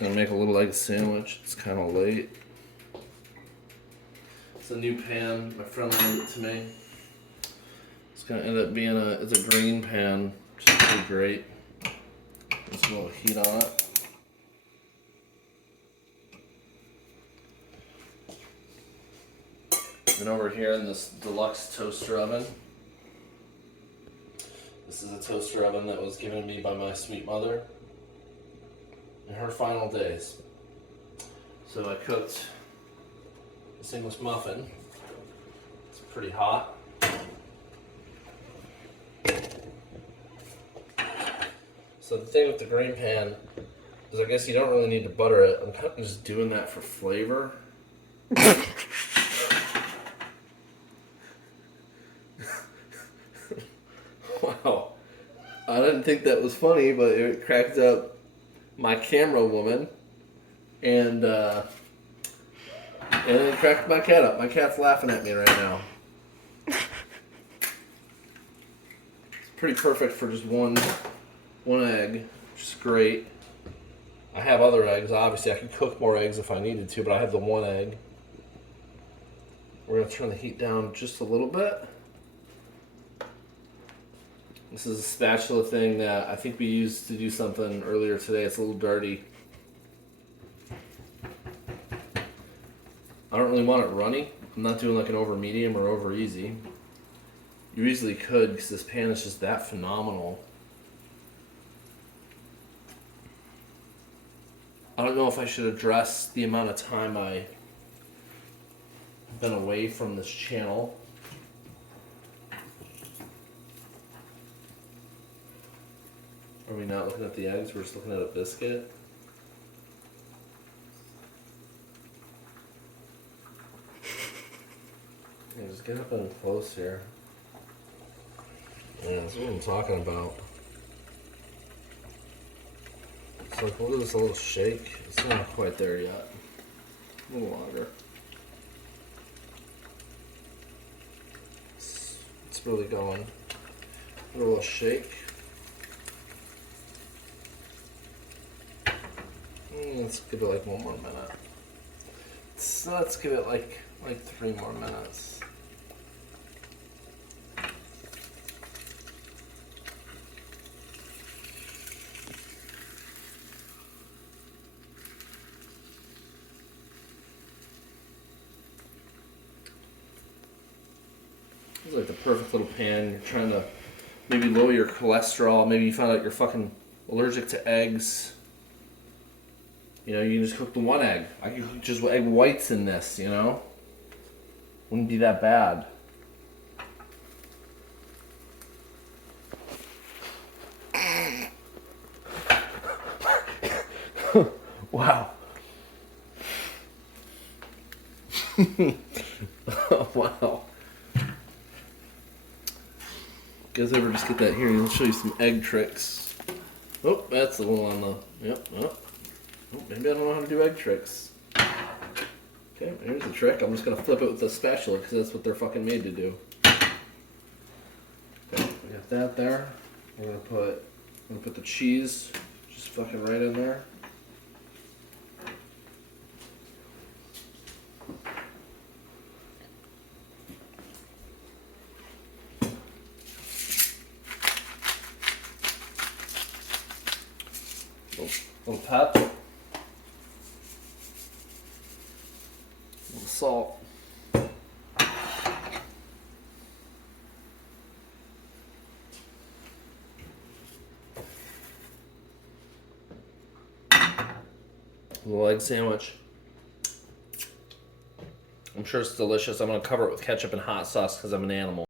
gonna make a little egg sandwich. It's kind of late. It's a new pan. My friend loaned it to me. It's gonna end up being it's a green pan, which is pretty great. There's a little heat on it. And over here in this deluxe toaster oven. This is a toaster oven that was given to me by my sweet mother in her final days. So I cooked this English muffin. It's pretty hot. So the thing with the green pan is I guess you don't really need to butter it. I'm kind of just doing that for flavor. Wow. I didn't think that was funny, but it cracked up my camera woman, and it cracked my cat up. My cat's laughing at me right now. It's pretty perfect for just one egg, which is great. I have other eggs. Obviously, I could cook more eggs if I needed to, but I have the one egg. We're going to turn the heat down just a little bit. This is a spatula thing that I think we used to do something earlier today. It's a little dirty. I don't really want it runny. I'm not doing like an over medium or over easy. You easily could because this pan is just that phenomenal. I don't know if I should address the amount of time I've been away from this channel. Are we not looking at the eggs? We're just looking at a biscuit. Yeah, just get up and close here. Yeah, that's what I'm talking about. So like, we'll do this a little shake. It's not quite there yet. A little longer. It's really going. A little shake. Let's give it like one more minute. So let's give it like 3 more minutes. It's like the perfect little pan. You're trying to maybe lower your cholesterol. Maybe you found out you're fucking allergic to eggs. You know, you can just cook the one egg. I could cook just egg whites in this, you know? Wouldn't be that bad. Wow. Oh, wow. You guys ever just get that here? I'll show you some egg tricks. Oh, that's the one on the... Yep, oh. Oh, maybe I don't know how to do egg tricks. Okay, here's the trick. I'm just going to flip it with a spatula because that's what they're fucking made to do. Okay, we got that there. We're going to put the cheese just fucking right in there. Little pep. A little salt. A little egg sandwich. I'm sure it's delicious. I'm going to cover it with ketchup and hot sauce because I'm an animal.